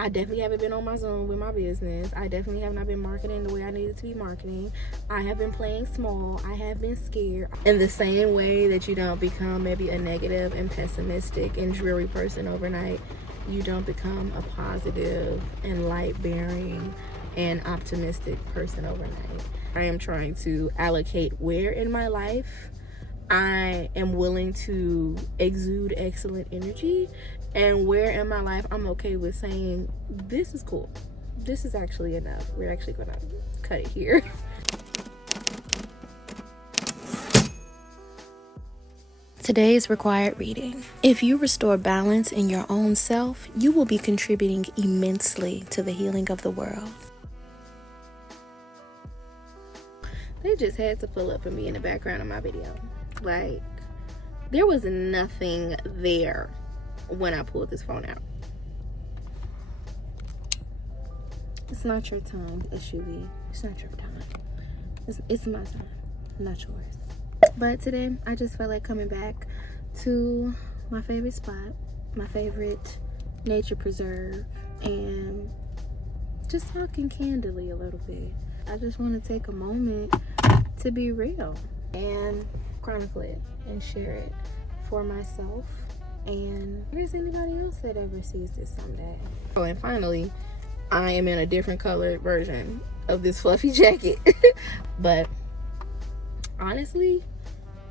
I definitely haven't been on my zone with my business. I definitely have not been marketing the way I needed to be marketing. I have been playing small. I have been scared. In the same way that you don't become maybe a negative and pessimistic and dreary person overnight, you don't become a positive and light-bearing and optimistic person overnight. I am trying to allocate where in my life I am willing to exude excellent energy, and where in my life I'm okay with saying, this is cool. This is actually enough. We're actually gonna cut it here. Today's required reading. If you restore balance in your own self, you will be contributing immensely to the healing of the world. They just had to pull up for me in the background of my video. Like, there was nothing there when I pulled this phone out. It's not your time, SUV. It's not your time. It's my time, not yours. But today, I just felt like coming back to my favorite spot, my favorite nature preserve, and just talking candidly a little bit. I just want to take a moment to be real and chronicle it and share it for myself, and if there's anybody else that ever sees this someday. Oh, and finally, I am in a different colored version of this fluffy jacket. But honestly,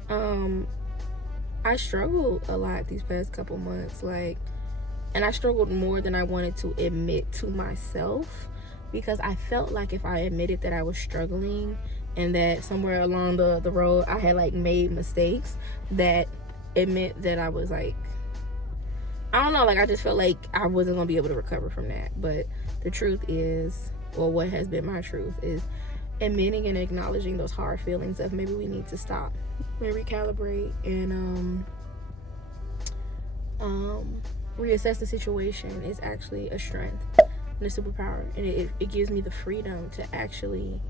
I struggled a lot these past couple months, and I struggled more than I wanted to admit to myself, because I felt like if I admitted that I was struggling and that somewhere along the road I had made mistakes, that it meant that I was I don't know, I just felt like I wasn't gonna be able to recover from that. But the truth is, well, what has been my truth is admitting and acknowledging those hard feelings of maybe we need to stop and recalibrate and reassess the situation is actually a strength and a superpower, and it gives me the freedom to actually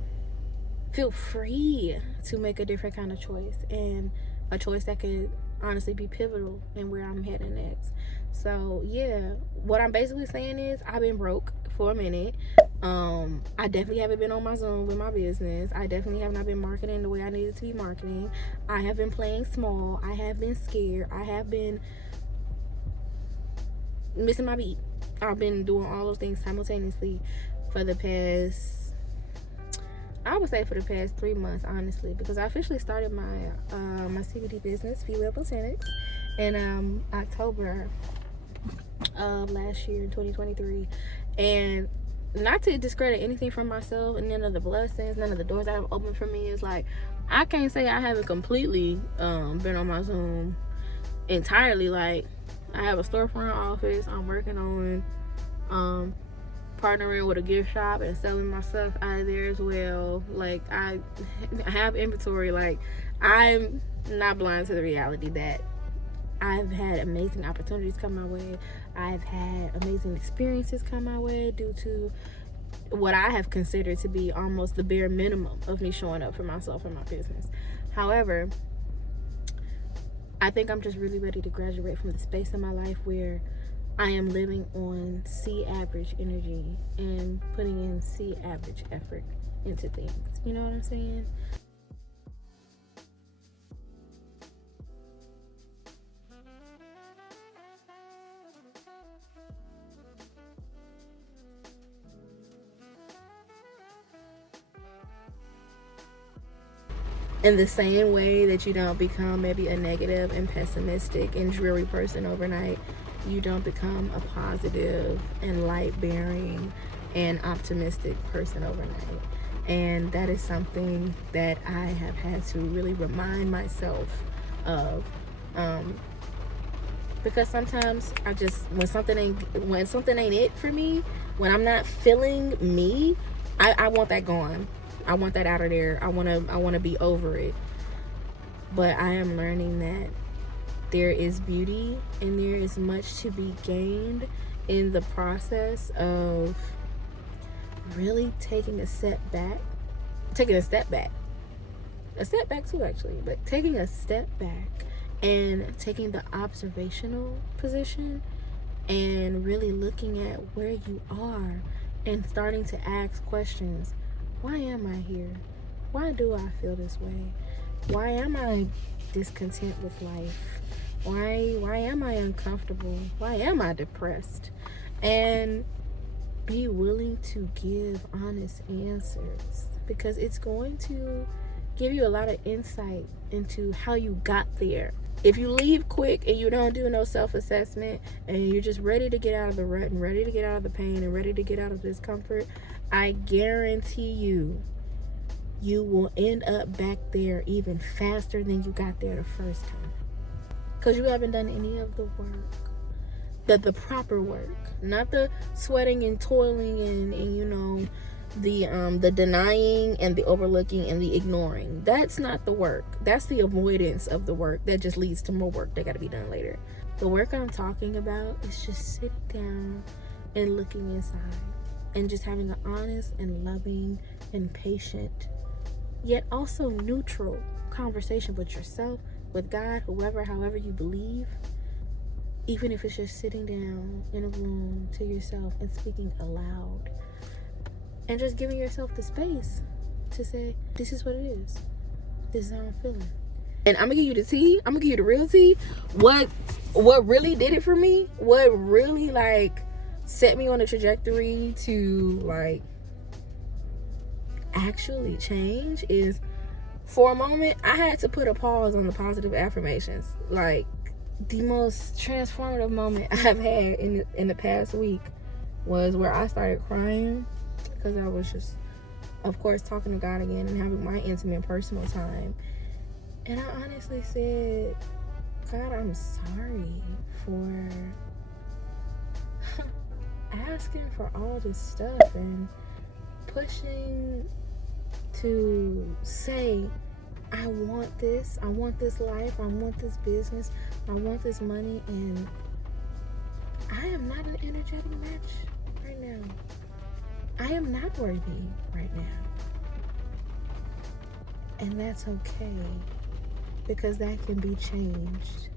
feel free to make a different kind of choice, and a choice that could honestly be pivotal in where I'm heading next. So yeah, what I'm basically saying is I've been broke for a minute. I definitely haven't been on my zone with my business. I definitely have not been marketing the way I needed to be marketing. I have been playing small. I have been scared. I have been missing my beat. I've been doing all those things simultaneously for the past, I would say for the past 3 months, honestly, because I officially started my my CBD business, b.well Botanics, in October of last year, in 2023. And not to discredit anything from myself, and none of the blessings, none of the doors that have opened for me, is I can't say I haven't completely been on my Zoom entirely. I have a storefront office. I'm working on partnering with a gift shop and selling my stuff out of there as well. I have inventory. I'm not blind to the reality that I've had amazing opportunities come my way. I've had amazing experiences come my way due to what I have considered to be almost the bare minimum of me showing up for myself and my business. However, I think I'm just really ready to graduate from the space in my life where I am living on C average energy and putting in C average effort into things. You know what I'm saying? In the same way that you don't become maybe a negative and pessimistic and dreary person overnight, you don't become a positive and light-bearing and optimistic person overnight. And that is something that I have had to really remind myself of, because sometimes when something ain't it for me, when I'm not feeling me, I want that gone. I want that out of there. I want to be over it. But I am learning that there is beauty and there is much to be gained in the process of really taking a step back too, actually, but taking a step back and taking the observational position and really looking at where you are and starting to ask questions. Why am I here? Why do I feel this way? Why am I discontent with life? Why am I uncomfortable? Why am I depressed? And be willing to give honest answers, because it's going to give you a lot of insight into how you got there. If you leave quick and you don't do no self-assessment and you're just ready to get out of the rut and ready to get out of the pain and ready to get out of discomfort, I guarantee you will end up back there even faster than you got there the first time, because you haven't done any of the work. The proper work, not the sweating and toiling and you know, the denying and the overlooking and the ignoring. That's not the work. That's the avoidance of the work that just leads to more work that got to be done later. The work I'm talking about is just sitting down and looking inside and just having an honest and loving and patient, yet also neutral conversation with yourself, with God, whoever, however you believe. Even if it's just sitting down in a room to yourself and speaking aloud and just giving yourself the space to say, this is what it is. This is how I'm feeling. And I'm gonna give you the tea. I'm gonna give you the real tea. What really did it for me, what really like set me on a trajectory to like actually change is, for a moment, I had to put a pause on the positive affirmations. Like, the most transformative moment I've had in the past week was where I started crying because I was just, of course, talking to God again and having my intimate personal time. And I honestly said, God, I'm sorry for asking for all this stuff and pushing to say, I want this life, I want this business, I want this money, and I am not an energetic match right now. I am not worthy right now. And that's okay, because that can be changed.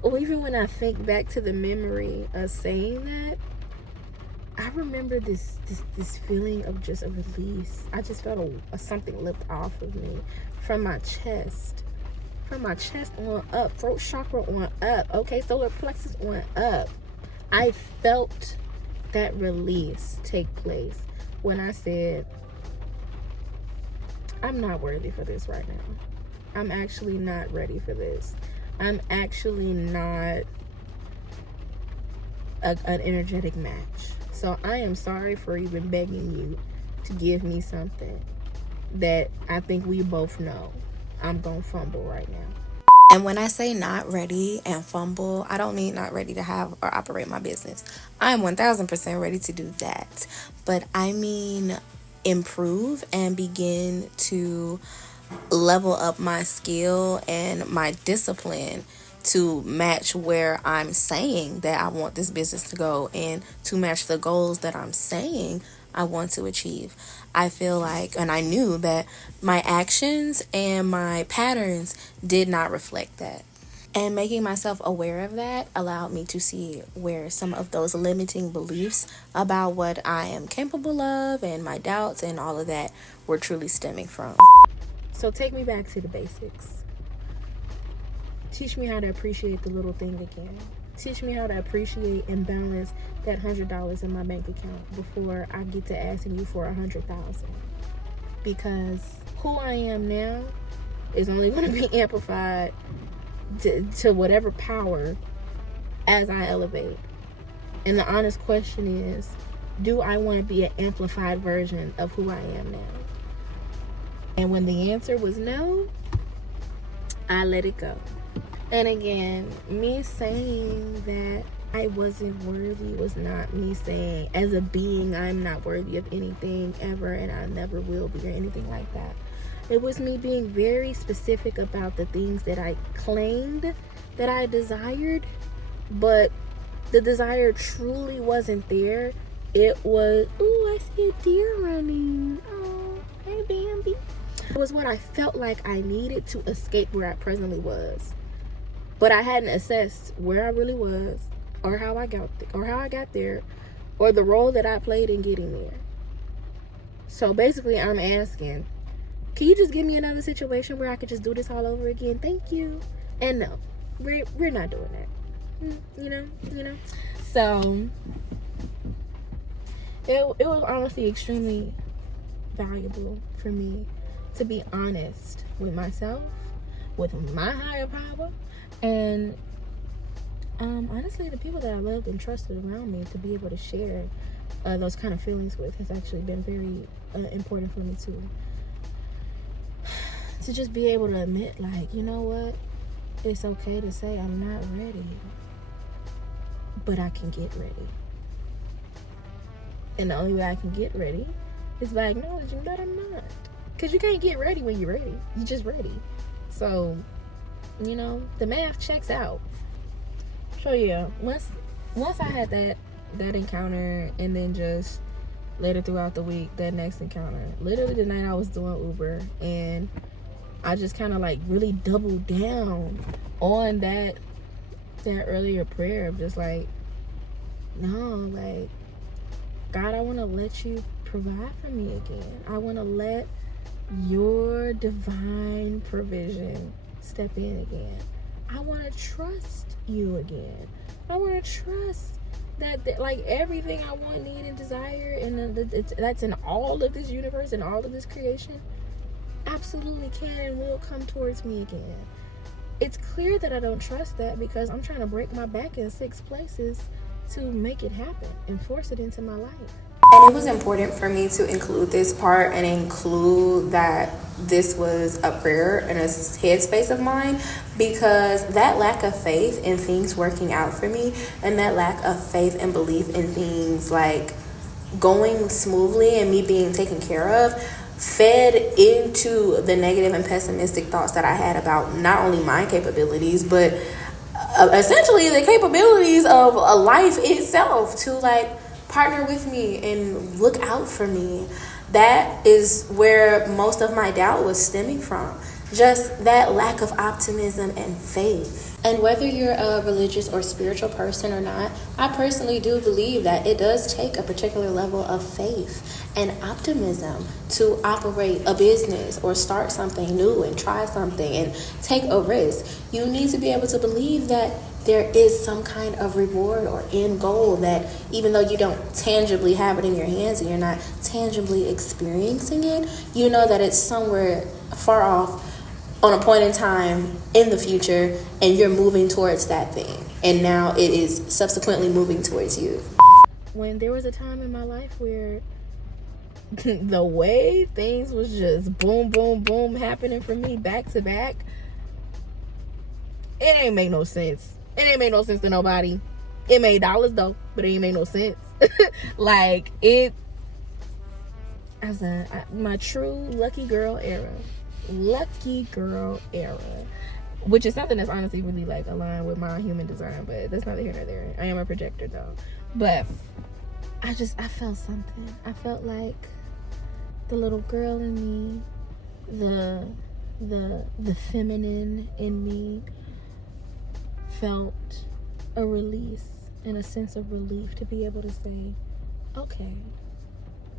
Or even when I think back to the memory of saying that, I remember this feeling of just a release. I just felt something lift off of me from my chest on up, throat chakra on up, okay, solar plexus on up. I felt that release take place when I said, I'm not worthy for this right now. I'm actually not ready for this. I'm actually not an energetic match. So I am sorry for even begging you to give me something that I think we both know I'm gonna fumble right now. And when I say not ready and fumble, I don't mean not ready to have or operate my business. I'm 1000% ready to do that. But I mean improve and begin to level up my skill and my discipline to match where I'm saying that I want this business to go and to match the goals that I'm saying I want to achieve. I feel like, and I knew that my actions and my patterns did not reflect that. And making myself aware of that allowed me to see where some of those limiting beliefs about what I am capable of and my doubts and all of that were truly stemming from. So take me back to the basics. Teach me how to appreciate the little thing again. Teach me how to appreciate and balance that $100 in my bank account before I get to asking you for $100,000. Because who I am now is only going to be amplified to whatever power as I elevate. And the honest question is, do I want to be an amplified version of who I am now? And when the answer was no, I let it go. And again, me saying that I wasn't worthy was not me saying, as a being, I'm not worthy of anything ever and I never will be or anything like that. It was me being very specific about the things that I claimed that I desired, but the desire truly wasn't there. It was, ooh, I see a deer running. Oh, hey, Bambi. It was what I felt like I needed to escape where I presently was. But I hadn't assessed where I really was, or how I got there, or the role that I played in getting there. So basically, I'm asking, can you just give me another situation where I could just do this all over again? Thank you. And no, we're not doing that. You know. So it was honestly extremely valuable for me to be honest with myself, with my higher power, and honestly, the people that I loved and trusted around me, to be able to share those kind of feelings with has actually been very important for me too. To just be able to admit, like, you know what, it's okay to say I'm not ready, but I can get ready. And the only way I can get ready is by acknowledging that I'm not. Because you can't get ready when you're ready. You're just ready. So, the math checks out. So yeah, once I had that encounter, and then just later throughout the week, that next encounter, literally the night I was doing Uber, and I just kind of like really doubled down on that earlier prayer of just like, no, like, God, I want to let you provide for me again. I want to let your divine provision step in again. I want to trust you again. I want to trust that like everything I want, need, and desire, and that's in all of this universe and all of this creation, absolutely can and will come towards me again. It's clear that I don't trust that because I'm trying to break my back in 6 places to make it happen and force it into my life. And it was important for me to include this part and include that this was a prayer and a headspace of mine, because that lack of faith in things working out for me, and that lack of faith and belief in things like going smoothly and me being taken care of, fed into the negative and pessimistic thoughts that I had about not only my capabilities, but essentially the capabilities of a life itself to like partner with me and look out for me. That is where most of my doubt was stemming from. Just that lack of optimism and faith. And whether you're a religious or spiritual person or not, I personally do believe that it does take a particular level of faith and optimism to operate a business or start something new and try something and take a risk. You need to be able to believe that there is some kind of reward or end goal, that even though you don't tangibly have it in your hands and you're not tangibly experiencing it, you know that it's somewhere far off on a point in time in the future, and you're moving towards that thing, and now it is subsequently moving towards you. When there was a time in my life where the way things was just boom, boom, boom happening for me back to back, it ain't make no sense. It ain't make no sense to nobody. It made dollars though, but it ain't make no sense. Like it, as my true lucky girl era, which is something that's honestly really like aligned with my human design, but that's neither here nor there. I am a projector though, but I felt something. I felt like the little girl in me, the feminine in me, felt a release and a sense of relief to be able to say, okay,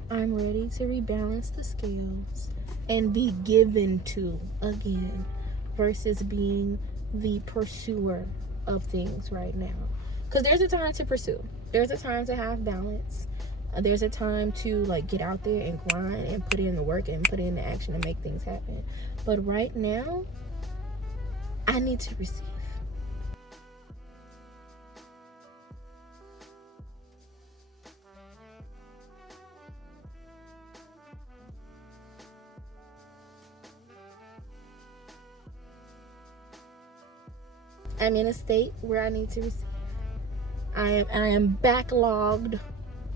I'm ready to rebalance the scales and be given to again, versus being the pursuer of things right now. Because there's a time to pursue. There's a time to have balance. There's a time to like get out there and grind and put in the work and put in the action and make things happen. But right now, I need to receive. I'm in a state where I need to receive. I am backlogged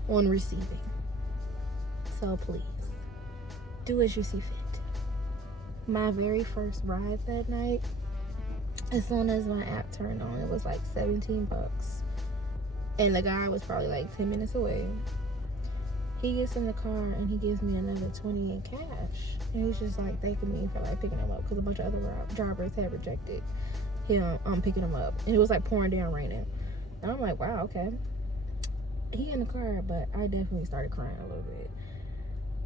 on receiving. So please, do as you see fit. My very first ride that night, as soon as my app turned on, it was like $17. And the guy was probably like 10 minutes away. He gets in the car and he gives me another $20 in cash. And he's just like thanking me for like picking him up, because a bunch of other drivers had rejected him picking him up, and it was like pouring down raining. And I'm like, wow, okay. He in the car, but I definitely started crying a little bit.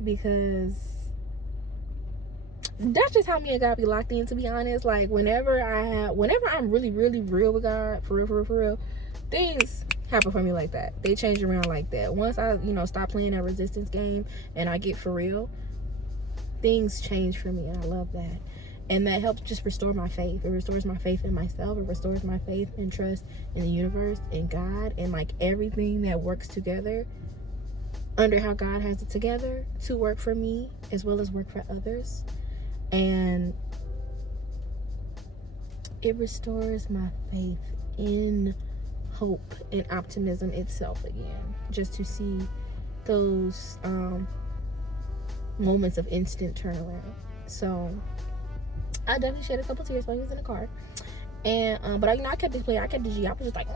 Because that's just how me and God be locked in, to be honest. Like, whenever I'm really, really real with God, for real, things happen for me like that. They change around like that. Once I, stop playing that resistance game and I get for real, things change for me, and I love that. And that helps just restore my faith. It restores my faith in myself. It restores my faith and trust in the universe, in God, and like everything that works together under how God has it together to work for me as well as work for others. And it restores my faith in hope and optimism itself again. Just to see those moments of instant turnaround. So I definitely shed a couple tears while he was in the car. And but I kept this play. I kept the G. I was just like,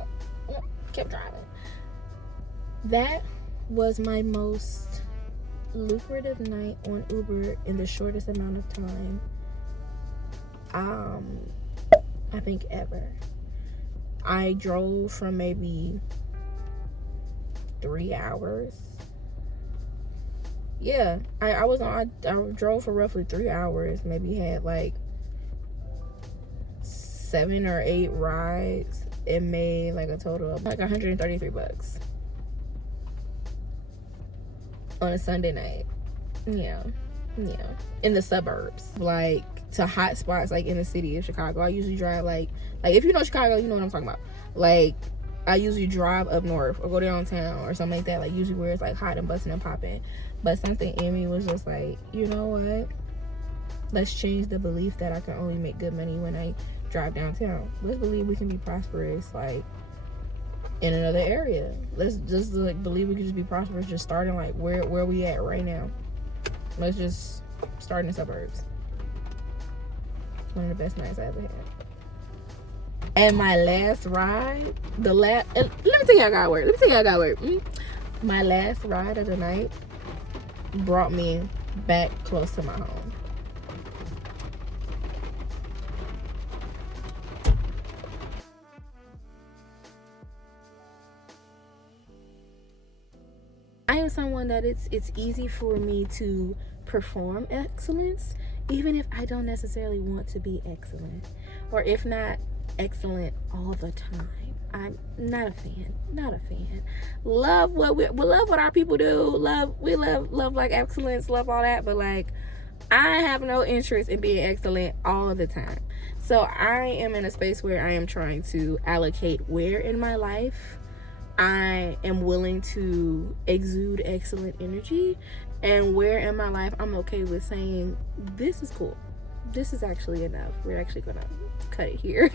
kept driving. That was my most lucrative night on Uber in the shortest amount of time, I think ever. I drove from maybe 3 hours. Yeah, I drove for roughly 3 hours. Maybe had like 7 or 8 rides. It made like a total of like $133 on a Sunday night. Yeah, in the suburbs, like to hot spots like in the city of Chicago. I usually drive like if you know Chicago, you know what I'm talking about. Like, I usually drive up north or go downtown or something like that, like usually where it's like hot and busting and popping. But something in me was just like, you know what, let's change the belief that I can only make good money when I drive downtown. Let's believe we can be prosperous like in another area. Let's just like believe we can just be prosperous just starting like where we at right now. Let's just start in the suburbs. It's one of the best nights I ever had. And my last ride, let me tell you how God worked. My last ride of the night brought me back close to my home. I am someone that it's easy for me to perform excellence, even if I don't necessarily want to be excellent, or if not excellent all the time. I'm not a fan. Love what our people do. Love like excellence, love all that, but like I have no interest in being excellent all the time. So I am in a space where I am trying to allocate where in my life I am willing to exude excellent energy, and where in my life I'm okay with saying, this is cool. This is actually enough. We're actually gonna cut it here.